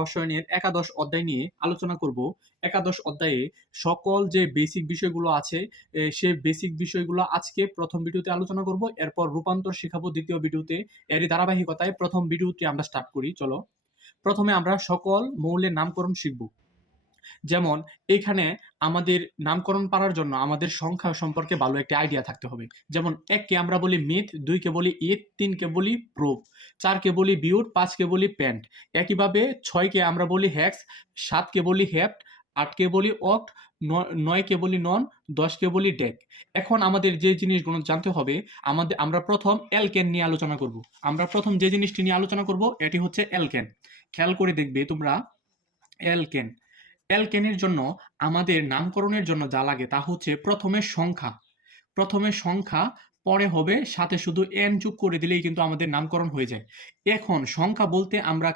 রসায়নের একাদশ অধ্যায় নিয়ে আলোচনা করব। একাদশ অধ্যায়ে সকল যে বেসিক বিষয়গুলো আছে সে বেসিক বিষয়গুলো আজকে প্রথম ভিডিওতে আলোচনা করব, এরপর রূপান্তর শেখাবো দ্বিতীয় ভিডিওতে। এরই ধারাবাহিকতায় প্রথম ভিডিওটি আমরা স্টার্ট করি। চলো, প্রথমে আমরা সকল মৌলের নামকরণ শিখব। যেমন এখানে আমাদের নামকরণ পারার জন্য আমাদের সংখ্যা সম্পর্কে ভালো একটা আইডিয়া থাকতে হবে। যেমন ১ কে আমরা বলি মিথ, ২ কে বলি ইথ, ৩ কে বলি প্রোপ, ৪ কে বলি বিউট, ৫ কে বলি প্যান্ট। একইভাবে ৬ কে আমরা বলি হেক্স, ৭ কে বলি হেপ্ট, ৮ কে বলি অক্ট, ৯ কে বলি নন, ১০ কে বলি ডেক। এখন আমাদের যে জিনিসগুলো জানতে হবে, আমরা প্রথম অ্যালকেন নিয়ে আলোচনা করব। আমরা প্রথম যে জিনিসটি নিয়ে আলোচনা করব এটি হচ্ছে অ্যালকেন। খেয়াল করে দেখবে তোমরা, অ্যালকেন অ্যালকেনের জন্য আমাদের নামকরণের জন্য যা লাগে তা হচ্ছে প্রথমে সংখ্যা, পরে হবে সাথে শুধু এন যোগ করে দিলেই কিন্তু আমাদের নামকরণ হয়ে যায়। এখন সংখ্যা বলতে আমরা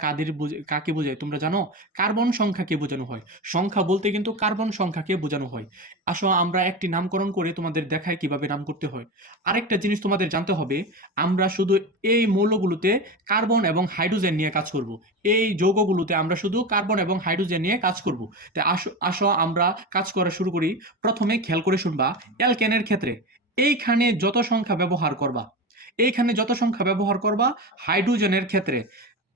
কাকে বোঝাই তোমরা জানো? কার্বন সংখ্যাকে বোঝানো হয়। সংখ্যা বলতে কিন্তু কার্বন সংখ্যাকে বোঝানো হয়। আসো আমরা একটি নামকরণ করে তোমাদের দেখাই কিভাবে নাম করতে হয়। আরেকটা জিনিস তোমাদের জানতে হবে, আমরা শুধু এই মৌলগুলোতে কার্বন এবং হাইড্রোজেন নিয়ে কাজ করব। এই যৌগগুলোতে আমরা শুধু কার্বন এবং হাইড্রোজেন নিয়ে কাজ করব। তাই আসো আমরা কাজ করা শুরু করি। প্রথমে খেয়াল করে শুনবা, অ্যালকেনের ক্ষেত্রে এইখানে যত সংখ্যা ব্যবহার করবা, হাইড্রোজেনের ক্ষেত্রে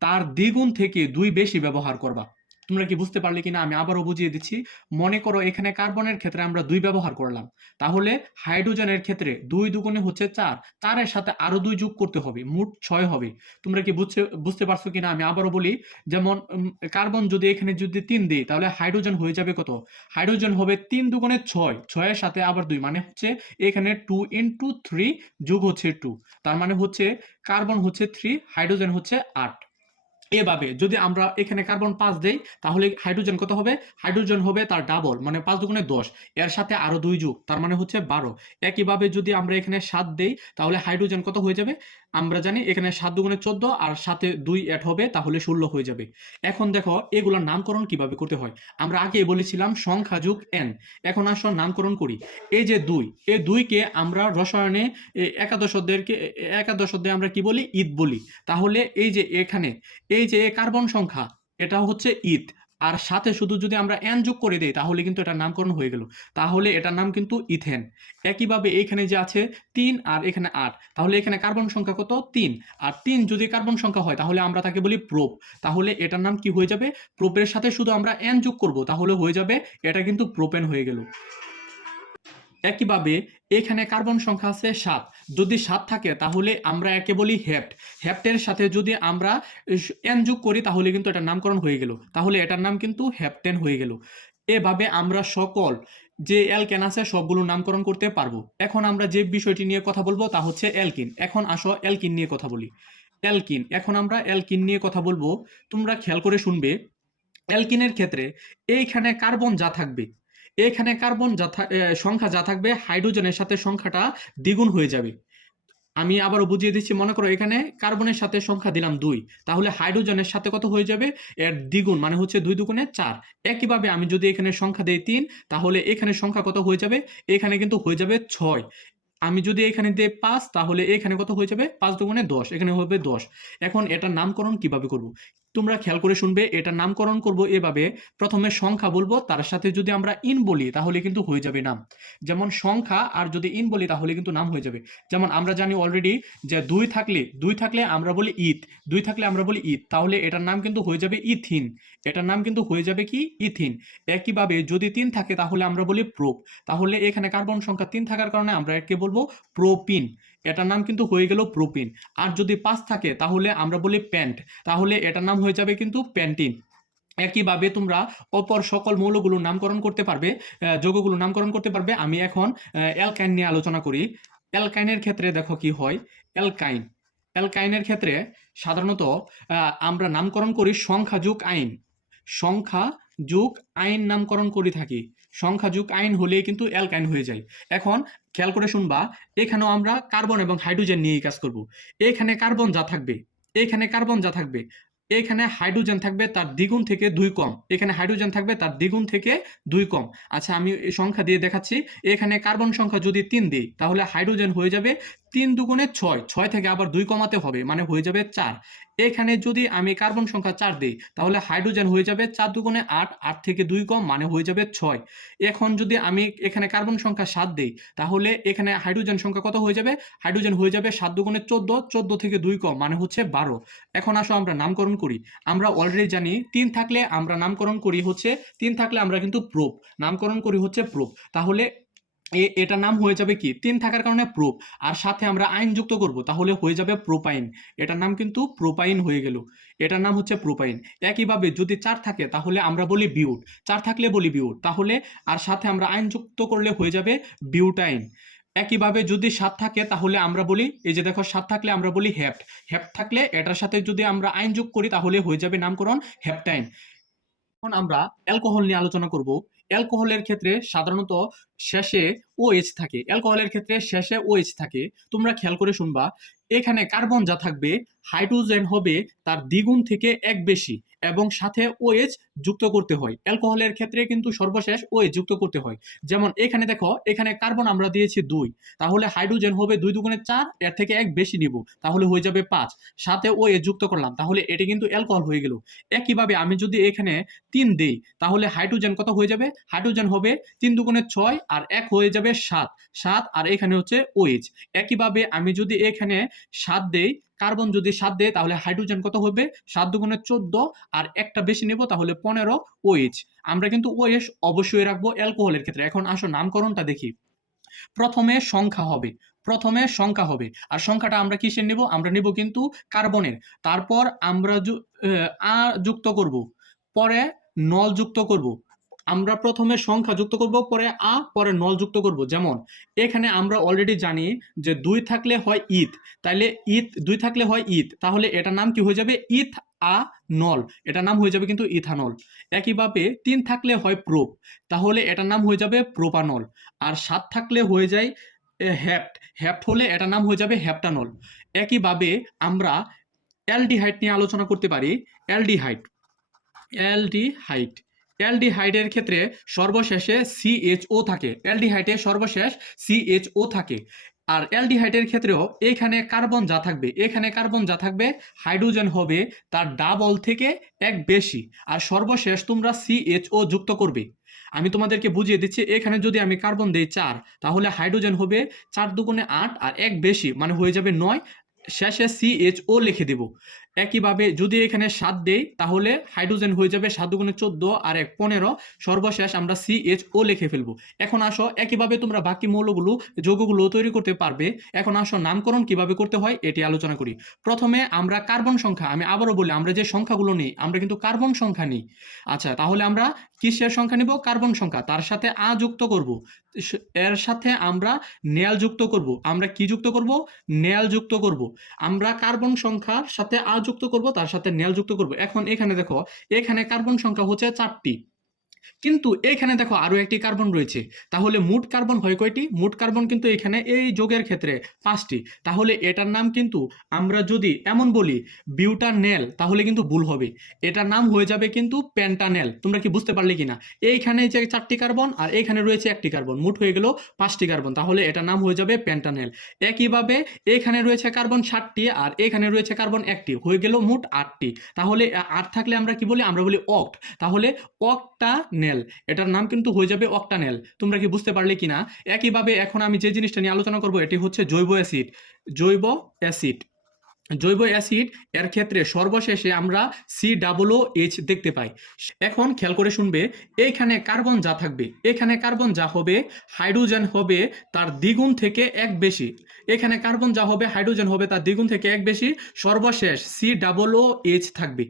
তার দ্বিগুণ থেকে ২ বেশি ব্যবহার করবা। তোমরা কি বুঝতে পারলে কিনা আমি আবারও বুঝিয়ে দিচ্ছি। মনে করো এখানে কার্বনের ক্ষেত্রে আমরা ২ ব্যবহার করলাম, তাহলে হাইড্রোজেনের ক্ষেত্রে ২ দুগুণে হচ্ছে ৪, ৪-এর সাথে আরো ২ যোগ করতে হবে, মোট ৬ হবে। তোমরা কি বুঝতে পারছো কিনা আমি আবারও বলি। যেমন কার্বন যদি এখানে যদি ৩ দিই, তাহলে হাইড্রোজেন হয়ে যাবে কত? হাইড্রোজেন হবে ৩ দুগুণে ৬, ৬-এর সাথে আবার ২, মানে হচ্ছে এখানে 2 × 3 যোগ হচ্ছে 2, তার মানে হচ্ছে কার্বন হচ্ছে 3, হাইড্রোজেন হচ্ছে 8। এভাবে যদি আমরা এখানে কার্বন ৫ দেই, তাহলে হাইড্রোজেন কত হবে? হাইড্রোজেন হবে তার ডাবল, মানে ৫ দুগুণে ১০, এর সাথে আরো ২ যোগ, তার মানে হচ্ছে ১২। একইভাবে যদি আমরা এখানে ৭ দেই, তাহলে হাইড্রোজেন কত হয়ে যাবে? আমরা জানি এখানে ৭ দুগুণে ১৪, আর সাথে ২ অ্যাড হবে, তাহলে ১৬ হয়ে যাবে। এখন দেখো এগুলোর নামকরণ কিভাবে করতে হয়। আমরা আগেই বলেছিলাম সংখ্যা যুগ এন। এখন আসো নামকরণ করি। এই যে ২, এই ২ কে আমরা রসায়নে একাদশ অধ্যায়ে আমরা কি বলি? ইথ বলি। তাহলে এই যে এখানে এই যে কার্বন সংখ্যা, এটা হচ্ছে ইথ, আর সাথে শুধু যদি আমরা এন যোগ করে দেই, তাহলে কিন্তু এটার নামকরণ হয়ে গেল। তাহলে এটার নাম কিন্তু ইথেন। একইভাবে এখানে যে আছে ৩ আর এখানে ৮, তাহলে এখানে কার্বন সংখ্যা কত? ৩, আর ৩ যদি কার্বন সংখ্যা হয়, তাহলে আমরা তাকে বলি প্রোপ। তাহলে এটার নাম কি হয়ে যাবে? প্রোপের সাথে শুধু আমরা এন যোগ করব, তাহলে হয়ে যাবে এটা কিন্তু প্রোপেন হয়ে গেল। একইভাবে এখানে কার্বন সংখ্যা আছে ৭, যদি ৭ থাকে তাহলে আমরা একে বলি হেপ্ট। হেপ্টের সাথে যদি আমরা এন যোগ করি, তাহলে কিন্তু এটার নামকরণ হয়ে গেল, তাহলে এটার নাম কিন্তু হেপ্টেন হয়ে গেল। এভাবে আমরা সকল যে অ্যালকেন আছে সবগুলো নামকরণ করতে পারবো। এখন আমরা যে বিষয়টি নিয়ে কথা বলবো তা হচ্ছে অ্যালকিন। এখন আসো অ্যালকিন নিয়ে কথা বলি। এখন আমরা অ্যালকিন নিয়ে কথা বলবো। তোমরা খেয়াল করে শুনবে, অ্যালকিনের ক্ষেত্রে এইখানে কার্বন যা থাকবে, এখানে কার্বন সংখ্যা যা থাকবে, হাইড্রোজেনের সাথে সংখ্যাটা দ্বিগুণ হয়ে যাবে। আমি আবারও বুঝিয়ে দিচ্ছি। মনে করো এখানে কার্বনের সাথে সংখ্যা দিলাম ২, তাহলে হাইড্রোজেনের সাথে কত হয়ে যাবে? এর দ্বিগুণ, মানে হচ্ছে ২ দুগুণে ৪। একইভাবে আমি যদি এখানে সংখ্যা দেই ৩, তাহলে এখানে সংখ্যা কত হয়ে যাবে? এখানে কিন্তু হয়ে যাবে ৬। আমি যদি এখানে দিই ৫, তাহলে এখানে কত হয়ে যাবে? ৫ দুগুণে ১০, এখানে হবে ১০। এখন এটার নামকরণ কিভাবে করব? তোমরা খেয়াল করে শুনবে। এটার নামকরণ করব এভাবে, প্রথমে সংখ্যা বলবো, তার সাথে যদি আমরা ইন বলি, তাহলে কিন্তু হয়ে যাবে নাম। যেমন সংখ্যা আর যদি ইন বলি, তাহলে কিন্তু নাম হয়ে যাবে। যেমন আমরা জানি অলরেডি যে ২ থাকলে আমরা বলি ইথ, ২ থাকলে আমরা বলি ইথ, তাহলে এটার নাম কিন্তু হয়ে যাবে ইথিন। এটার নাম কিন্তু হয়ে যাবে কি? ইথিন। একইভাবে যদি ৩ থাকে, তাহলে আমরা বলি প্রোপ। তাহলে এখানে কার্বন সংখ্যা ৩ থাকার কারণে আমরা একে বলবো প্রোপিন। এটার নাম কিন্তু হয়ে গেল প্রোপিন। আর যদি ৫ থাকে, তাহলে আমরা বলি প্যান্ট, তাহলে এটার নাম হয়ে যাবে কিন্তু প্যান্টিন। একইভাবে তোমরা অপর সকল মৌলগুলোর নামকরণ করতে পারবে, যৌগগুলোর নামকরণ করতে পারবে। আমি এখন অ্যালকাইন নিয়ে আলোচনা করি। অ্যালকাইনের ক্ষেত্রে দেখো কি হয়। অ্যালকাইনের ক্ষেত্রে সাধারণত আমরা নামকরণ করি সংখ্যা যুগ আইন। সংখ্যা যুগ আইন নামকরণ করে থাকি। সংখ্যা যুগ আইন হলেই কিন্তু অ্যালকাইন হয়ে যায়। এখন খেয়াল করে শুনবা, এখানেও আমরা কার্বন এবং হাইড্রোজেন নিয়েই কাজ করব। এখানে কার্বন যা থাকবে, এখানে হাইড্রোজেন থাকবে তার দ্বিগুণ থেকে ২ কম, এখানে হাইড্রোজেন থাকবে তার দ্বিগুণ থেকে ২ কম। আচ্ছা, আমি এই সংখ্যা দিয়ে দেখাচ্ছি। এখানে কার্বন সংখ্যা যদি ৩ দিই, তাহলে হাইড্রোজেন হয়ে যাবে 3 দুগুণে 6, 6 থেকে আবার 2 কমাতে হবে মানে হয়ে যাবে 4। এখানে যদি আমি কার্বন সংখ্যা 4 দেই তাহলে হাইড্রোজেন হয়ে যাবে 4 দুগুণে 8, 8 থেকে 2 কম মানে হয়ে যাবে 6। এখন যদি আমি এখানে কার্বন সংখ্যা 7 দেই তাহলে এখানে হাইড্রোজেন সংখ্যা কত হয়ে যাবে? হাইড্রোজেন হয়ে যাবে 7 দুগুণে 14, 14 থেকে 2 কম মানে হচ্ছে 12। এখন আসো আমরা নামকরণ করি। আমরা অলরেডি জানি 3 থাকলে আমরা নামকরণ করি হচ্ছে 3 থাকলে আমরা কিন্তু প্রোপ নামকরণ করি হচ্ছে প্রোপ। তাহলে এটার নাম হয়ে যাবে কি? 3 থাকার কারণে প্রোপ, আর সাথে আমরা আইন যুক্ত করব তাহলে হয়ে যাবে প্রোপাইন। এটার নাম কিন্তু প্রোপাইন হয়ে গেল। এটার নাম হচ্ছে প্রোপাইন। একইভাবে যদি 4 থাকে তাহলে আমরা বলি বিউট, 4 থাকলে বলি বিউট, তাহলে আর সাথে আমরা আইন যুক্ত করলে হয়ে যাবে বিউটাইন। একইভাবে যদি 7 থাকে তাহলে আমরা বলি, এই যে দেখো 7 থাকলে আমরা বলি হেপ্ট, হেপ্ট থাকলে এটার সাথে যদি আমরা আইন যোগ করি তাহলে হয়ে যাবে নামকরণ হেপটাইন। এখন আমরা অ্যালকোহল নিয়ে আলোচনা করব। অ্যালকোহলের ক্ষেত্রে সাধারণত শেষে OH থাকে, অ্যালকোহলের ক্ষেত্রে শেষে OH থাকে। তোমরা খেয়াল করে শুনবা, এখানে কার্বন যা থাকবে হাইড্রোজেন হবে তার দ্বিগুণ থেকে 1 বেশি এবং সাথে OH যুক্ত করতে হয়। অ্যালকোহলের ক্ষেত্রে কিন্তু সর্বশেষ OH যুক্ত করতে হয়। যেমন এখানে দেখো, এখানে কার্বন আমরা দিয়েছি 2, তাহলে হাইড্রোজেন হবে 2 দুগুণে 4, এর থেকে 1 বেশি নিব তাহলে হয়ে যাবে 5, সাথে OH যুক্ত করলাম তাহলে এটি কিন্তু অ্যালকোহল হয়ে গেল। একইভাবে আমি যদি এখানে 3 দেই তাহলে হাইড্রোজেন কত হয়ে যাবে? হাইড্রোজেন হবে 3 দুগুণে 6 আর 1 হয়ে যাবে 7, 7 আর এখানে হচ্ছে OH। একইভাবে আমি যদি এখানে 7 দেই, কার্বন যদি 7 দেয় তাহলে হাইড্রোজেন কত হবে? 7 দুগুণে 14 আর একটা বেশি নেব তাহলে 15 OH। আমরা কিন্তু OH অবশ্যই রাখবো অ্যালকোহলের ক্ষেত্রে। এখন আসো নামকরণটা দেখি। প্রথমে সংখ্যা হবে, প্রথমে সংখ্যা হবে, আর সংখ্যাটা আমরা কিসের নেব? আমরা নেব কিন্তু কার্বনের। তারপর আমরা আ যুক্ত করব, পরে নল যুক্ত করব। আমরা প্রথমে সংখ্যা যুক্ত করব, পরে পরে নল যুক্ত করব। যেমন এখানে আমরা অলরেডি জানি যে 2 থাকলে হয় ইথ, তাইলে 2 থাকলে হয় ইথ, তাহলে এটার নাম কি হয়ে যাবে? ইথ নল, এটার নাম হয়ে যাবে কিন্তু ইথানল। একইভাবে 3 থাকলে হয় প্রোপ, তাহলে এটার নাম হয়ে যাবে প্রোপানল। আর 7 থাকলে হয়ে যায় হেপ্ট, হেপ্ট হলে এটার নাম হয়ে যাবে হেপ্টানল। একইভাবে আমরা অ্যালডিহাইড নিয়ে আলোচনা করতে পারি। অ্যালডিহাইড, অ্যালডিহাইড, অ্যালডিহাইডের ক্ষেত্রে সর্বশেষে CHO থাকে, অ্যালডিহাইডে সর্বশেষ CHO থাকে। আর অ্যালডিহাইডের ক্ষেত্রেও এখানে কার্বন যা থাকবে, এখানে কার্বন যা থাকবে হাইড্রোজেন হবে তার ডাবল থেকে 1 বেশি, আর সর্বশেষ তোমরা CHO যুক্ত করবে। আমি তোমাদেরকে বুঝিয়ে দিচ্ছি, এখানে যদি আমি কার্বন দেই 4 তাহলে হাইড্রোজেন হবে 4 দুগুণে 8 আর 1 বেশি মানে হয়ে যাবে 9, শেষে CHO লিখে দেব। একইভাবে যদি এখানে 7 দেই তাহলে হাইড্রোজেন হয়ে যাবে 7 দুগুণে 14 আর 1 15, সর্বশেষ আমরা CHO লিখে ফেলবো। এখন আসো একইভাবে তোমরা বাকি মৌলগুলো, যৌগগুলো তৈরি করতে পারবে। এখন আসো নামকরণ কিভাবে করতে হয় এটি আলোচনা করি। প্রথমে আমরা কার্বন সংখ্যা, আমি আবারও বলি, আমরা যে সংখ্যাগুলো নিই আমরা কিন্তু কার্বন সংখ্যা নিই। আচ্ছা, তাহলে আমরা কিসের সংখ্যা নিব? কার্বন সংখ্যা, তার সাথে যুক্ত করব, এর সাথে আমরা নেল যুক্ত করব। আমরা কি যুক্ত করব? নেল যুক্ত করব। আমরা কার্বন সংখ্যার সাথে যুক্ত করব, তার সাথে নেল যুক্ত করব। এখন এখানে দেখো, এখানে কার্বন সংখ্যা হচ্ছে 4টি, কিন্তু এখানে দেখো আরো একটি কার্বন রয়েছে, তাহলে মোট কার্বন হয় কয়টি? মোট কার্বন কিন্তু এখানে এই যোগের ক্ষেত্রে 5টি। তাহলে এটার নাম কিন্তু আমরা যদি এমন বলি বিউটানেল তাহলে কিন্তু ভুল হবে, এটার নাম হয়ে যাবে কিন্তু পেন্টানেল। তোমরা কি বুঝতে পারলে কিনা? এইখানে যে 4টি কার্বন আর এখানে রয়েছে 1টি কার্বন, মোট হয়ে গেল 5টি কার্বন, তাহলে এটার নাম হয়ে যাবে পেন্টানেল। একইভাবে এখানে রয়েছে কার্বন 7টি আর এখানে রয়েছে কার্বন 1টি, হয়ে গেল মোট 8টি। তাহলে 8 থাকলে আমরা কি বলি? আমরা বলি অক্ট, তাহলে অক্টানেল, এটার নাম কিন্তু হয়ে যাবে অক্টানেল। তোমরা কি বুঝতে পারলে কিনা? একইভাবে এখন আমি যে জিনিসটা নিয়ে আলোচনা করব এটি হচ্ছে জৈব অ্যাসিড। জৈব অ্যাসিড, জৈব অ্যাসিড এর ক্ষেত্রে সর্বশেষে আমরা COOH দেখতে পাই। এখন খেয়াল করে শুনবে, এইখানে কার্বন যা থাকবে, এখানে কার্বন যা হবে হাইড্রোজেন হবে তার দ্বিগুণ থেকে 1 বেশি, এখানে কার্বন যা হবে হাইড্রোজেন হবে তার দ্বিগুণ থেকে 1 বেশি, সর্বশেষ COOH থাকবে।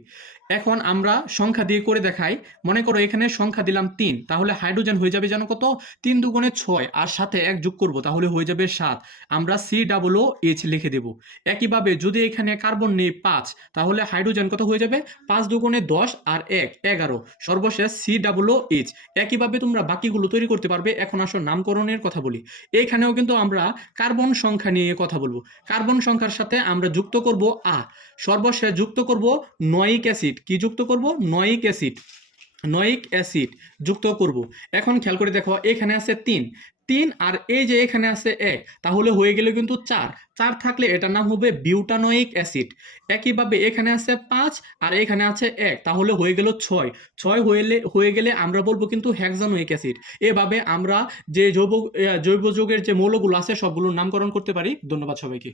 এখন আমরা সংখ্যা দিয়ে করে দেখাই। মনে করো এখানে সংখ্যা দিলাম 3, তাহলে হাইড্রোজেন হয়ে যাবে জানো কত? 3 দুগুণে 6 আর সাথে 1 যোগ করব তাহলে হয়ে যাবে 7, আমরা COOH লিখে দেব। একইভাবে যদি এখানে কার্বন নেই 5, তাহলে হাইড্রোজেন কত হয়ে যাবে? 5 দুগুণে 10 আর 1 11, সর্বশেষ COOH। একইভাবে তোমরা বাকিগুলো তৈরি করতে পারবে। এখন আসো নামকরণের কথা বলি। এখানেও কিন্তু আমরা কার্বন সংখ্যা নিয়ে কথা বলবো। কার্বন সংখ্যার সাথে আমরা যুক্ত করব সর্বশেষ যুক্ত করব নয়িক অ্যাসিড। কি যুক্ত করব? নয়িক অ্যাসিড, নয়িক অ্যাসিড যুক্ত করব। এখন খেয়াল করে দেখো, এখানে আছে 3, 3 আর এই যে এখানে আছে 1, তাহলে হয়ে গেল কিন্তু 4। 4 থাকলে এটার নাম হবে বিউটানোয়িক অ্যাসিড। একইভাবে এখানে আছে 5 আর এখানে আছে 1, তাহলে হয়ে গেল 6। 6 হয়ে গেলে আমরা বলবো কিন্তু হেক্সানোয়িক অ্যাসিড। এভাবে আমরা যে জৈব যৌগের যে মৌলগুলো আছে সবগুলোর নামকরণ করতে পারি। ধন্যবাদ সবাইকে।